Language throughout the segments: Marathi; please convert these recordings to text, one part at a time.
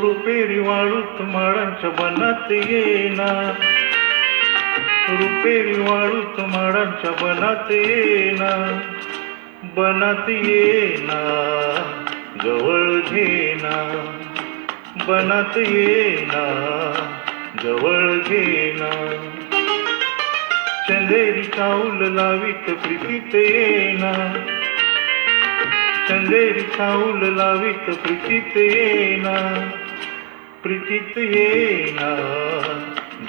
रुपेरी वाळूत माडांच्या बनात येना रुपेरी वाळूत माडांच्या बनात येना बनात येना जवळ घेना बनात येना जवळ घेना चंदेरी चाऊल लावित प्रीतीत येना चंदेरी चाऊल लावित प्रीतीत येना प्रीतीत येना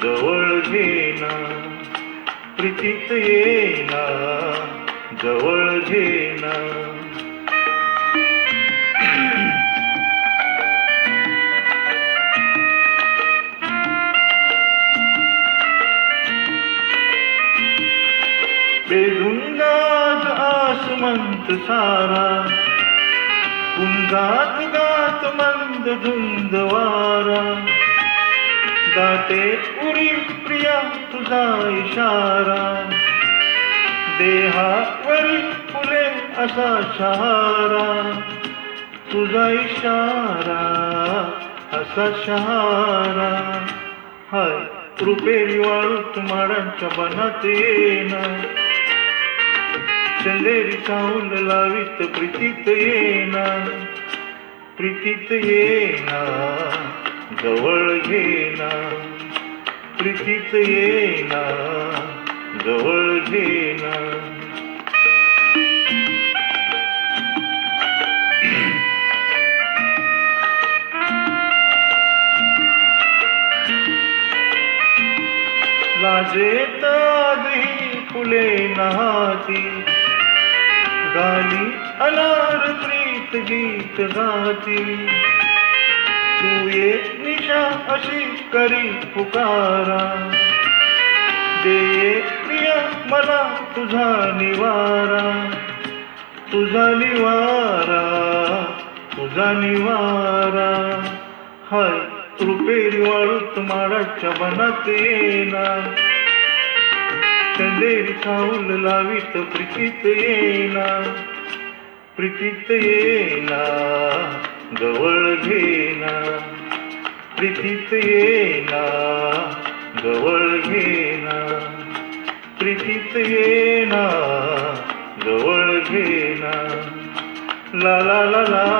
जवळ घेना प्रीतीत येना जवळ घेना बेधुंदाज आसमंत सारा गात गात मंद धुंद वारा. दाटे उरी प्रिया तुझा इशारा. देहावरी फुले असा शहारा. तुझा इशारा असा शहारा. हाय रुपेरी वाळूत माडांच्या बनात ना चंदेरी चाऊल लावीत प्रीतीत येना प्रीतीत येना जवळ घेना. प्रीतीत येना जवळ घेना. लाजेत आजही फुले नहाती गाली अनार प्रीत गीत गाती तू ये निशा अशी करी पुकारा. दे प्रिया मला तुझा निवारा. तुझा निवारा तुझा निवारा. हाय रुपेरी वाळूत माडाच्या मनात येणार. चंदेरी खाऊन लावीत प्रीतीत येना प्रीतीत येना जवळ घेना प्रीतीत येना जवळ घेना प्रीतीत येना जवळ घेना ला ला ला ला.